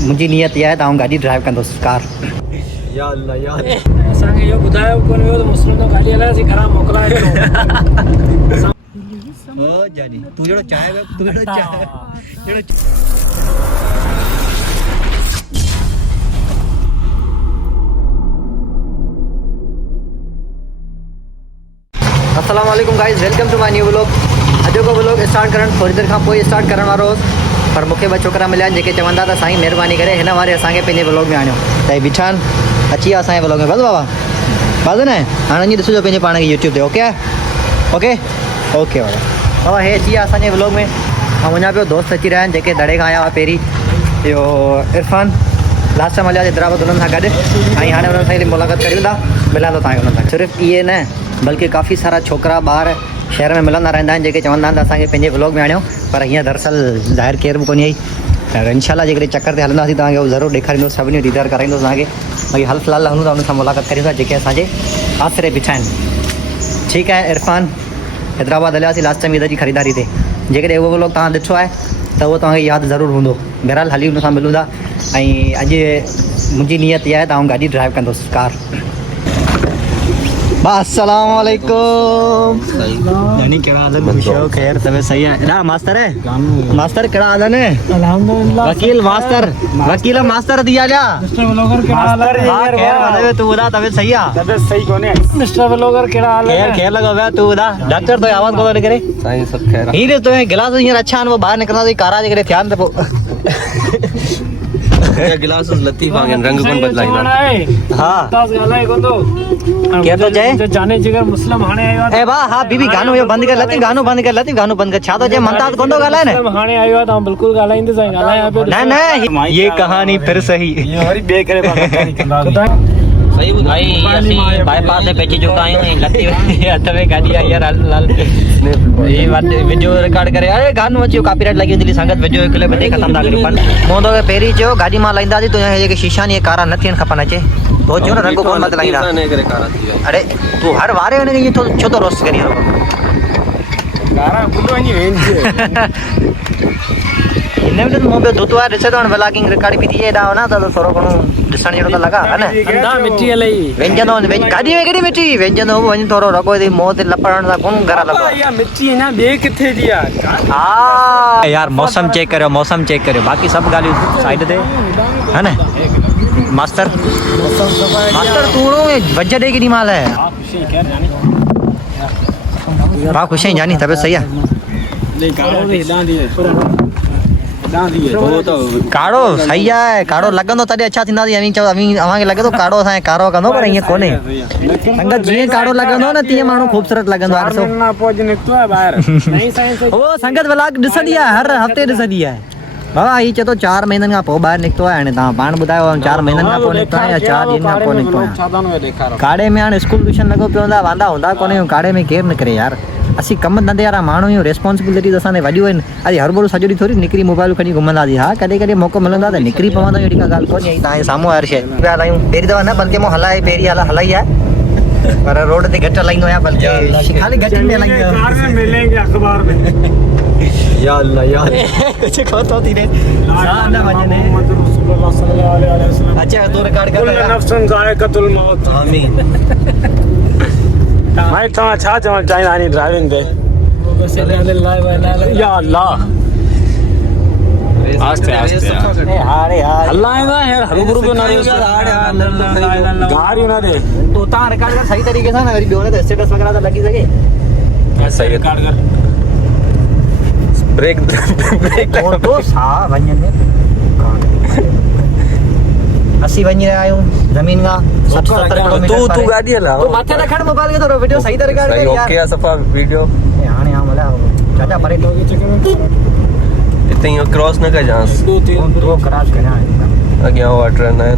मुंहिंजी नियत इहा आहे त आउं गाॾी ड्राइव कंदुसि कार। या अल्लाह यार असांखे इहो ॿुधायो कोन हुयो त मुस्लिम तो गाॾी हलायोसीं घरां मोकिलाए ॾिनो। ओ जानी तू जहिड़ो चाहे तू जहिड़ो चाहे जहिड़ो अस्सलाम वालेकुम guys, welcome to my new vlog. अॼु को व्लॉग स्टार्ट करण थोड़ी देर खां पोइ स्टार्ट करण वारो हुउसि, पर मूंखे ॿ छोकिरा मिलिया आहिनि जेके चवंदा त साईं महिरबानी करे हिन वारे असांखे पंहिंजे व्लॉग में आणियो। त हे बीठा आहिनि, अची विया असांजे व्लॉग में। बस बाबा बस न हाणे वञी ॾिसिजो पंहिंजे पाण खे यूट्यूब ते। ओके ओके ओके बाबा बाबा हे अची विया असांजे व्लॉग में। ऐं वञा पियो दोस्त अची रहिया आहिनि जेके दड़े खां आया हुआ पहिरीं। इहो इरफान लास्ट टाइम हलिया हैदराबाद उन्हनि सां गॾु, ऐं हाणे हुननि सां मुलाक़ात करियूं था। मिलां थो तव्हांखे हुननि सां। सिर्फ़ु इहे न बल्कि काफ़ी सारा छोकिरा ॿार शहर में मिलंदा रहंदा आहिनि जेके चवंदा आहिनि त असांखे पंहिंजे व्लॉग में आणियो, पर हीअं दरअसल ज़ाहिर केर बि कोन्हे। त इनशाला जेकॾहिं चकर ते हलंदासीं तव्हांखे उहो ज़रूरु ॾेखारींदुसि, सभिनी दीदार कराईंदुसि तव्हांखे। बाक़ी हाल फ़िलहाल हलूं था हुन सां मुलाक़ात करियूं था जेके असांजे आसिरे बीठा आहिनि। ठीकु आहे इरफान, हैदराबाद हलियासीं लास्ट टाइम ईद जी ख़रीदारी ते। जेकॾहिं उहो व्लॉग तव्हां ॾिठो आहे त उहो तव्हांखे यादि ज़रूरु हूंदो। बहरहाल हली हुन सां मिलूं था। ऐं अॼु मुंहिंजी नियत इहा आहे त आउं गाॾी ड्राइव कंदुसि कार। अस्सलाम वालेकुम यानी कहिड़ा हाल आहिनि? ख़ुशो ख़ैर तबियत सही आहे? एॾा मास्तर है मास्तर कहिड़ा हाल आहिनि? अल्हम्दुलिल्लाह। वकील मास्तर वकील मास्तर दिया जा मिस्टर व्लॉगर कहिड़ा हाल आहे? ख़ैर वधे तूं ॿुधा तबियत सही आहे? तबियत सही कोन्हे। मिस्टर व्लॉगर कहिड़ा हाल आहे? ख़ैर लॻो पिया तूं ॿुधा? डॉक्टर तो आवाज़ कोन थो निकिरे। साईं सब खैर हीअ तो गिलास हींअर अच्छा आहिनि, वो ॿाहिरि निकिरंदा थी कारा जेकॾहिं थिया आहिनि त पोइ ये गिलास लतीफ आ गया, रंग कोन बदलाईंदा। हाँ तास ॻाल्हाए कोन थो। केर थो चए? जाने जिगर मुस्लिम हाणे आयो आहे। ए वाह हा बीबी गानो इहो बंदि कर लती, गानो बंदि कर लती, गानो बंदि कर। छा थो चए? मनताज कोन थो ॻाल्हाए न? मुस्लिम हाणे आयो आहे त बिल्कुलु ॻाल्हाईंदुसि ऐं ॻाल्हायां पियो। न ये कहानी फिर सही। ये वरी ॿिए करे सही भाई असीं बाईपास से पहुची चुका आहियूं ऐं लती हथ में गाॾी आई यार। हल ये वीडियो रिकॉर्ड करे अरे गानो अची कॉपीराइट लॻी वेंदी संगत। वीडियो हिकु ॿ टे ख़तमु था करियूं। मूं तोखे पहिरीं चयो गाॾी मां लाहींदासीं तुंहिंजा जेके शीशा आहिनि इहे कारा न थियनि खपनि। अचे तो चयो न रंग कोन मत लाहींदा। अरे तूं हर वारे हुनखे ईअं छो थो रोस्ट करीं? हिन में मूं ॿियो धोतो आहे ॾिसे थो हाणे व्लॉगिंग रिकॉर्ड बि थी हेॾा हो न त थोरो घणो ॾिसण जहिड़ो त लॻा है न। मिटी हलई व्यंजनो गाॾी में केॾी मिटी व्यंजनो वञी थोरो रगो थी मुंहं ते लपड़ण सां कोन घर लॻो। मिटी अञा ॿिए किथे जी आहे? हा यार मौसम चेक करियो, मौसम चेक करियो, बाक़ी सभु ॻाल्हियूं साइड ते है न। मास्तर मास्तर तूं वज ॾे केॾी महिल आहे? भाउ ख़ुशि आहीं जानी? तबियत सही आहे? काड़ो सही आहे, काड़ो लॻंदो तॾहिं अच्छा थींदासीं। अवी चओ अव्हांखे लॻे थो काड़ो असांखे कारो कंदो, पर ईअं कोन्हे। संगत जीअं काड़ो लॻंदो न तीअं माण्हू ख़ूबसूरत लॻंदो आहे। ॾिसो उहो संगत व्लॉग ॾिसंदी आहे, हर हफ़्ते ॾिसंदी आहे। बाबा हीअ चए थो 4 महीननि खां पोइ ॿाहिरि निकितो आहे। हाणे तव्हां पाण ॿुधायो 4 महीननि खां पोइ निकितो आहे या 4 ॾींहंनि खां पोइ निकितो आहे? काड़े में हाणे स्कूल ट्यूशन लॻो पियो हूंदा, वांदा हूंदा कोन्हे। काड़े में केरु निकिरे यार? असीं कमु धंधे वारा माण्हू आहियूं, रिस्पॉन्सिबिलिटीज़ असांजे वॾियूं आहिनि। अरे हर भरू सॼो ॾींहुं थोरी निकिरी मोबाइल खणी घुमंदासीं। हा कॾहिं कॾहिं मौक़ो मिलंदो आहे त निकिरी पवंदा आहियूं, अहिड़ी का ॻाल्हि कोन्हे। तव्हांजे साम्हूं हर शइ पिया हलायूं। पहिरीं दफ़ा न बल्कि मूं हलाए पहिरीं हलाई आहे, पर रोड ते घटि हलाईंदो आहियां, बल्कि ख़ाली घटि में हलाईंदो आहियां। या अल्लाह यार जेको तो थी रे जान वजने अच्छा तो रिकॉर्ड कर कुल नफ्सन जायकतुल मौत। आमीन। भाई तव्हां छा चवणु चाहींदा आहियो ड्राइविंग ते? या अल्लाह आस्ते आस्ते हारे यार हलाएगा यार हरूबरू पे ना रे गाड़ी ना दे तो ता रिकॉर्ड कर सही तरीके से ना। मेरी बियो ने स्टेटस वगैरह तो लगी सके सही रिकॉर्ड कर। ब्रेक तो सा वञने असी वञी रहिया आहियूं ज़मीन खां 70 किलोमीटर। तू गाड़ी हला तो मथे न खण मोबाइल के तो वीडियो सही तरह रिकॉर्ड कर यार। ओके आ सफा वीडियो हाणे आ मला चाचा परे तो इते यो क्रॉस न कर जांस तो क्रॉस करना है अगे आओ ट्रेन है।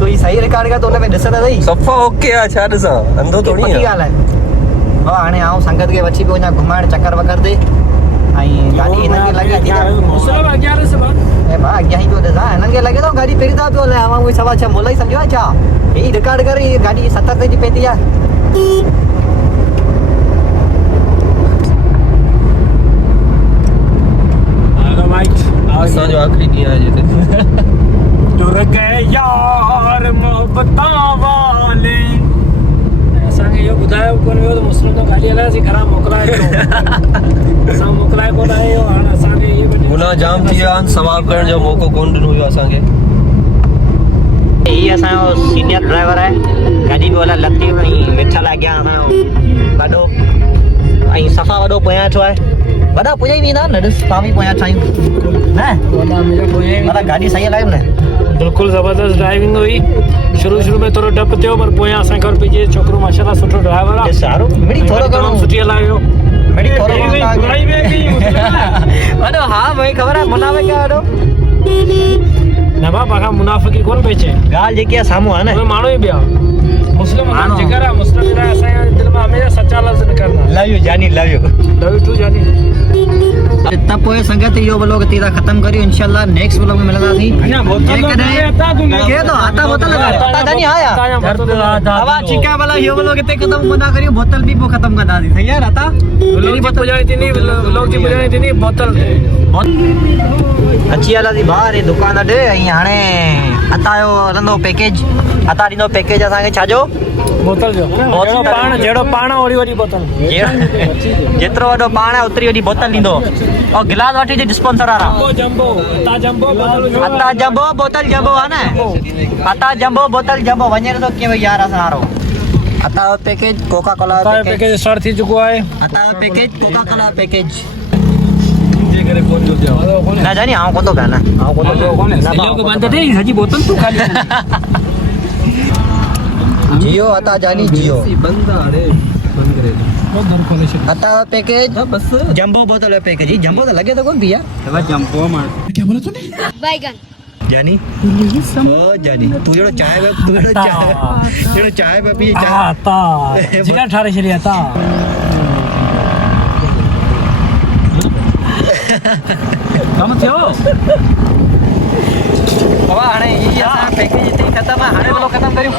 तो ये सही रिकॉर्ड का तो ने में ॾिसण सही सफा ओके आ छा ॾिसां अंधो थोड़ी पक्की है। ॻाल्हि आहे। हा हाणे आऊं संगत खे वठी पियो वञा घुमाइण चक्कर वकर ते, ऐं गाॾी हिनखे लॻे थी ऐं भाउ अॻियां ई पियो ॾिसां। हिननि खे लॻे थो गाॾी पहिरीं दफ़ा पियो हलायां। उहे सवा छह मुला ई सम्झो आहे छा? हीअ रिकॉर्ड करे हीअ गाॾी 70 ते जी पवंदी आहे। आखिरी ॾींहुं आहे जिते टुर गए यार मोहब्बतां वाले असांखे इहो ॿुधायो कोन वियो त मुस्लिम तो गाॾी हलायोसीं घरां मोकिलाए ॾिनो असां मोकिलाए कोन आयो हाणे असांखे इहे गुनाह जाम थी विया आहिनि सवाब करण जो मौक़ो कोन ॾिनो वियो असांखे ये असांजो सीनियर ड्राइवर आहे गाॾी बि ओला लती ऐं वेठल आहे अॻियां असांजो वॾो ऐं सफ़ा वॾो पोयां थियो आहे वॾा पोयां ई वेंदा न ॾिस तव्हां बि पोयां ठाहियूं न वॾा गाॾी सही हलायूं न बिल्कुलु ज़बरदस्त ड्राइविंग हुई शुरू में थोरो डपु थियो पर पोयां असांखे ख़बर पइजी छोकिरो माशाल्लाह सुठो ड्राइवर आहे सारो मिड़ी थोरो घणो सुठी हलायो मिड़ी थोरो वॾो हा मूंखे ख़बर आहे मुनाफ़िक़ आहे वॾो न बाबा खां मुनाफ़िकी कोन पई अचे ॻाल्हि जेकी आहे साम्हूं आहे न उहे माण्हू ई ॿिया मुस्लिम माण्हू। जिगर आहे मुस्लिम जे लाइ असांजे दिलि में हमेशह सचा लफ़्ज़ निकिरंदा लव यू जानी love you love you too जानी त पोइ संगत इहो व्लॉग हिते था ख़तम करियूं इंशाल्लाह नेक्स्ट व्लॉग में मिलंदासीं के तो आता बोतल आता जानी आया हवा ठीकु आहे भला इहो व्लॉग हिते ख़तम कंदा करियूं बोतल बि पोइ ख़तम कंदासीं सही आहे आता लोग जी पुजाणी थी नहीं लोग जी पुजाणी थी नहीं बोतल अची हलासीं ॿाहिरि दुकान ॾे ऐं हाणे अता जो हलंदो पैकेज अता ॾींदो पैकेज असांखे छाजो बोतल जो जहिड़ो पाण ओड़ी वॾी बोतल जेतिरो वॾो पाण आहे ओतिरी वॾी बोतल ॾींदो ऐं गिलास वठी अचे डिस्पोंसर वारा जंबो अता जंबो बोतल जंबो आहे न अता जंबो बोतल जंबो वञे थो कीअं भई यार असां वारो अता जो package Coca Cola package start थी चुको आहे अता जो पैकेज कोका कोला पैकेज जे करे कोन जो पिया न जानी आऊं कोन थो ॻाल्हि आऊं कोन थो को बंद थे सजी बोतल तू खाली जियो अता जानी जियो बंद अरे बंद करे अता जो पैकेज बस जंबो बोतल जो पैकेज जंबो तो लगे तो कोन भैया जंपो मार बैगन जानी ओ जानी तू जड़ो चाय में तू जड़ो चाय में पी चाय आता जिगर ठारे छली आता कम थियो बाबा हाणे ई असां पैकेज हिते ई ख़तम आहे हाणे व्लॉग ख़तम करियूं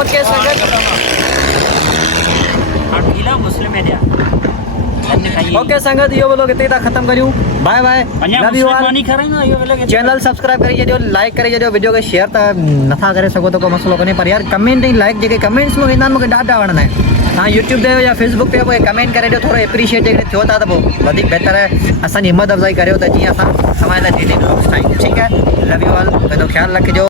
ओके संगत गीला मुस्लिम में दिया ओके संगत इहो व्लॉग हिते था ख़तम करियूं bye bye love you all channel subscribe करे छॾियो लाइक करे छॾियो वीडियो खे शेयर त नथा करे सघो त को मसलो कोन्हे पर यार कमेंट ऐं लाइक जेके कमेंट्स में ईंदा आहिनि मूंखे ॾाढा वणंदा आहिनि तव्हां यूट्यूब ते या फेसबुक ते पोइ कमेंट करे ॾियो थोरो एप्रिशिएट जेकॾहिं थियो था त पोइ वधीक बहितर आहे असांजी हिमत अफ़ज़ाई करियो त जीअं असां समाज लाइ ॾींदी व्लॉग्स ठाहियूं ठीकु आहे लव यू ऑल पंहिंजो ख़्यालु रखिजो